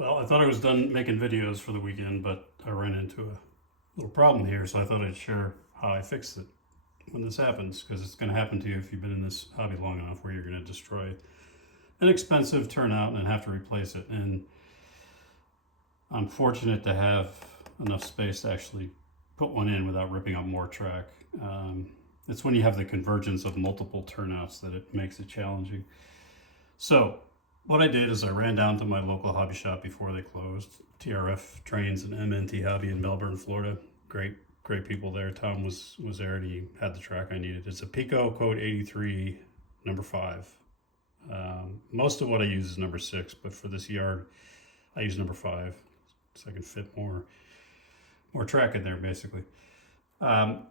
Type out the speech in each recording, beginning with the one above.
Well, I thought I was done making videos for the weekend, but I ran into a little problem here, so I thought I'd share how I fixed it when this happens, because it's going to happen to you if you've been in this hobby long enough where you're going to destroy an expensive turnout and have to replace it. And I'm fortunate to have enough space to actually put one in without ripping up more track. It's when you have the convergence of multiple turnouts that it makes it challenging. So what I did is I ran down to my local hobby shop before they closed, TRF Trains and MNT Hobby in Melbourne, Florida. Great people there. Tom was there and he had the track I needed. It's a Pico code 83, number 5. Most of what I use is number 6, but for this yard, I use number 5 so I can fit more track in there, basically.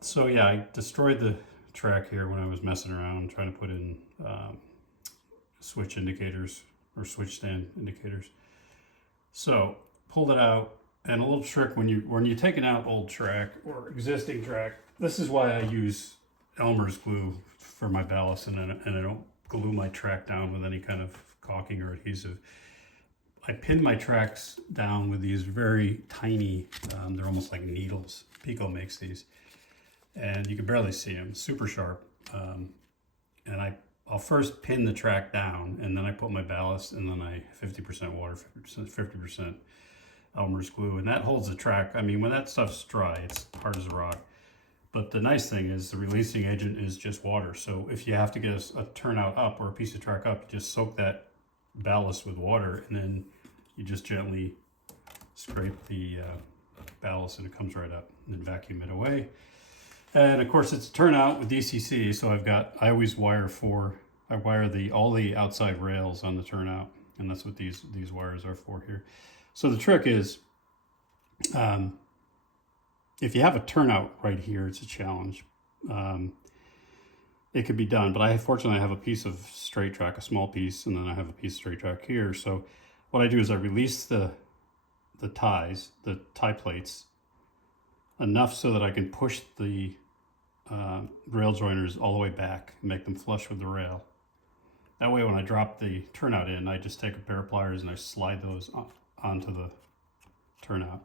So yeah, I destroyed the track here when I was messing around trying to put in switch indicators or switch stand indicators. So pulled it out, and a little trick when you're taking out old track or existing track. This is why I use Elmer's glue for my ballast, and I don't glue my track down with any kind of caulking or adhesive. I pin my tracks down with these very tiny, they're almost like needles. Pico makes these, and you can barely see them, super sharp. And I'll first pin the track down, and then I put my ballast, and then I 50% water, 50% Elmer's glue, and that holds the track. I mean, when that stuff's dry, it's hard as a rock. But the nice thing is the releasing agent is just water. So if you have to get a turnout up or a piece of track up, you just soak that ballast with water, and then you just gently scrape the ballast, and it comes right up, and then vacuum it away. And of course, it's a turnout with DCC, so I always wire all the outside rails on the turnout, and that's what these wires are for here. So the trick is, if you have a turnout right here, it's a challenge. It could be done, but fortunately I have a piece of straight track, a small piece, and then I have a piece of straight track here. So what I do is I release the tie plates, enough so that I can push the rail joiners all the way back and make them flush with the rail. That way when I drop the turnout in, I just take a pair of pliers and I slide those onto the turnout.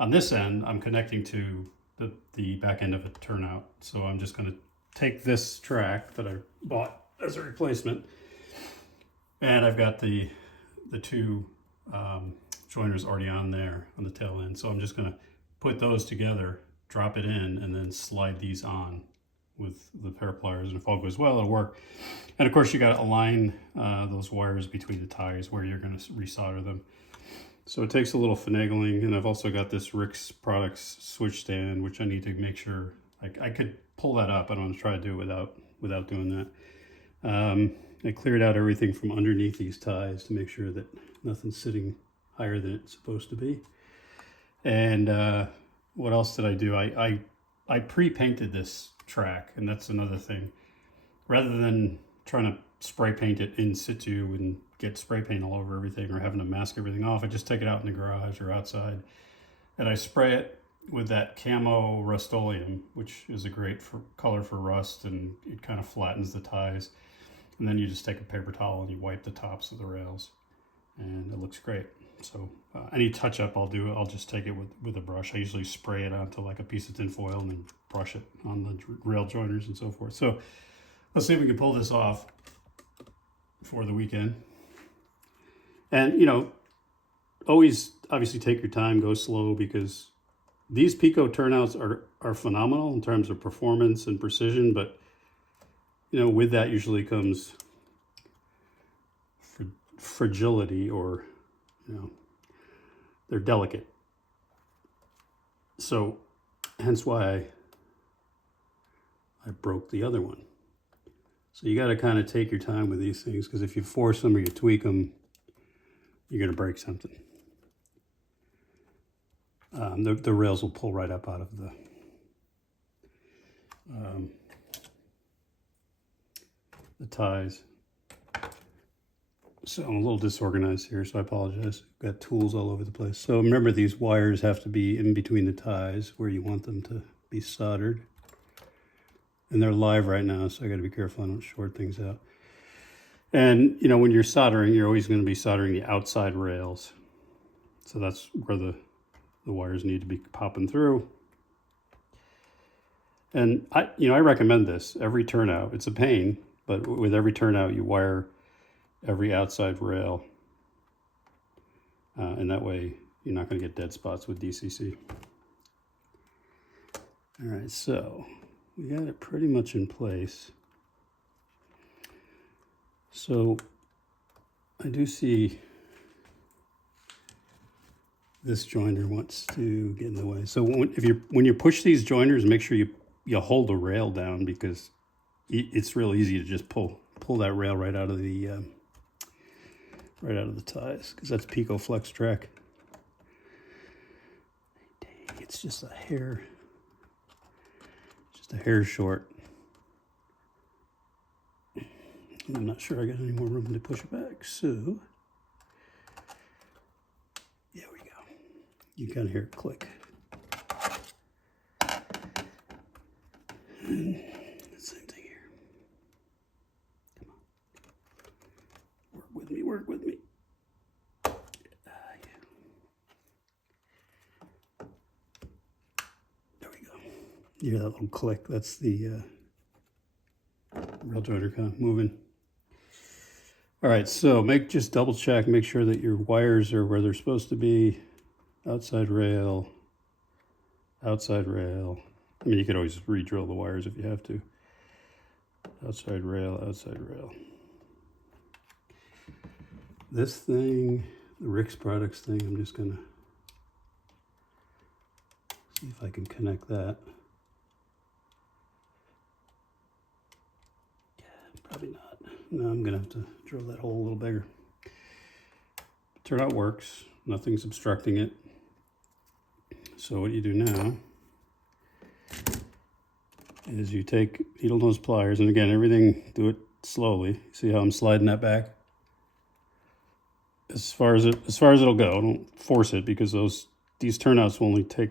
On this end, I'm connecting to the back end of a turnout. So I'm just going to take this track that I bought as a replacement, and I've got the two joiners already on there on the tail end. So I'm just going to put those together, drop it in, and then slide these on with the pair of pliers, and if all goes well, it'll work. And of course, you got to align those wires between the ties where you're going to resolder them. So it takes a little finagling, and I've also got this Rick's Products switch stand, which I need to make sure I could pull that up. I don't want to try to do it without doing that. I cleared out everything from underneath these ties to make sure that nothing's sitting higher than it's supposed to be. And what else did I do? I pre-painted this track, and that's another thing. Rather than trying to spray paint it in situ and get spray paint all over everything or having to mask everything off, I just take it out in the garage or outside, and I spray it with that camo Rust-Oleum, which is a great color for rust, and it kind of flattens the ties. And then you just take a paper towel and you wipe the tops of the rails, and it looks great. So any touch up I'll just take it with a brush. I usually spray it onto like a piece of tin foil and then brush it on the rail joiners and so forth. So let's see if we can pull this off for the weekend. And always obviously take your time, go slow, because these Pico turnouts are phenomenal in terms of performance and precision, but with that usually comes fragility, or they're delicate. So hence why I broke the other one. So you got to kind of take your time with these things, because if you force them or you tweak them, you're going to break something. The rails will pull right up out of the ties. So I'm a little disorganized here, so I apologize. I've got tools all over the place. So remember, these wires have to be in between the ties where you want them to be soldered. And they're live right now, so I got to be careful I don't short things out. And when you're soldering, you're always going to be soldering the outside rails. So that's where the wires need to be popping through. And I recommend this every turnout. It's a pain, but with every turnout, you wire every outside rail. And that way you're not going to get dead spots with DCC. All right, so we got it pretty much in place. So I do see this joiner wants to get in the way. So when you push these joiners, make sure you hold the rail down, because it's real easy to just pull that rail right out of the ties, because that's Pico Flex Track. Dang, it's just a hair short. And I'm not sure I got any more room to push it back, so there we go. You kind of hear it click. And same thing here. Come on. Work with me. Yeah. There we go. You hear that little click? That's the rail joiner kind of moving. All right, so just double check, make sure that your wires are where they're supposed to be. Outside rail. I mean, you could always re-drill the wires if you have to. Outside rail. This thing, the Rick's Products thing, I'm just gonna see if I can connect that. Yeah, probably not. No, I'm gonna have to drill that hole a little bigger. Turnout works, nothing's obstructing it. So what you do now is you take needle nose pliers, and again, everything, do it slowly. See how I'm sliding that back? As far as it'll go. Don't force it, because these turnouts will only take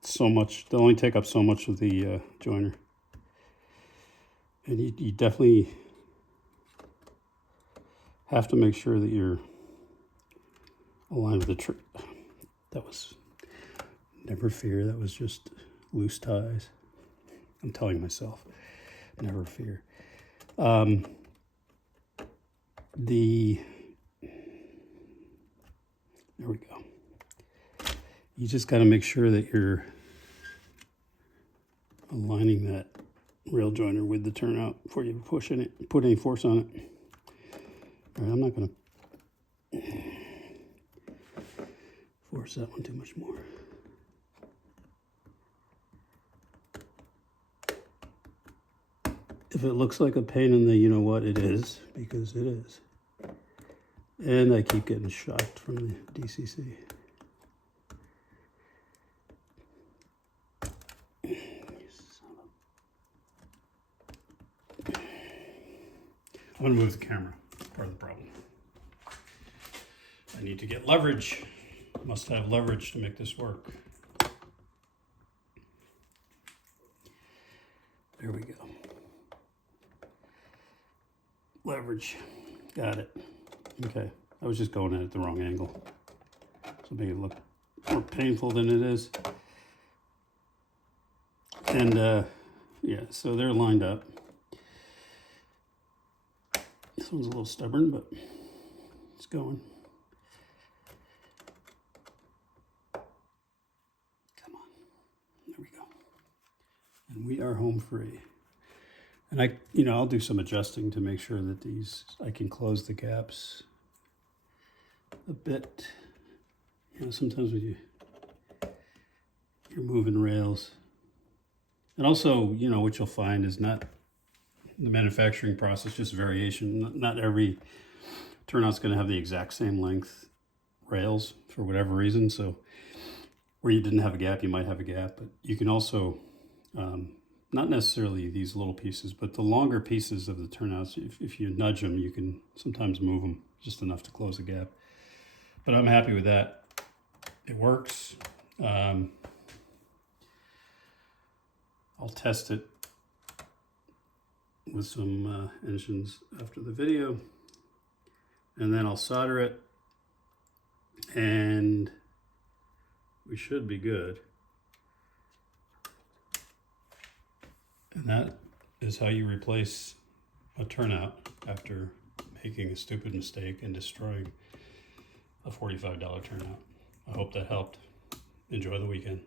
so much. They'll only take up so much of the joiner. And you definitely have to make sure that you're aligned with the that was, never fear, that was just loose ties. I'm telling myself, never fear. There we go. You just got to make sure that you're aligning that rail joiner with the turnout before you put any force on it. All right, I'm not going to force that one too much more. If it looks like a pain in the, you know what, it is, because it is. And I keep getting shocked from the DCC. I'm going to move the camera, part of the problem. I need to get leverage. Must have leverage to make this work. There we go. Leverage. Got it. Okay. I was just going at it the wrong angle. So make it look more painful than it is. And yeah, so they're lined up. This one's a little stubborn, but it's going. Come on. There we go. And we are home free. And I'll do some adjusting to make sure that I can close the gaps a bit. Sometimes when you're moving rails. And also, what you'll find is not the manufacturing process, just variation. Not every turnout's going to have the exact same length rails for whatever reason. So where you didn't have a gap, you might have a gap. But you can also, not necessarily these little pieces, but the longer pieces of the turnouts, if you nudge them, you can sometimes move them just enough to close a gap. But I'm happy with that. It works. I'll test it with some engines after the video, and then I'll solder it, and we should be good. And that is how you replace a turnout after making a stupid mistake and destroying a $45 turnout. I hope that helped. Enjoy the weekend.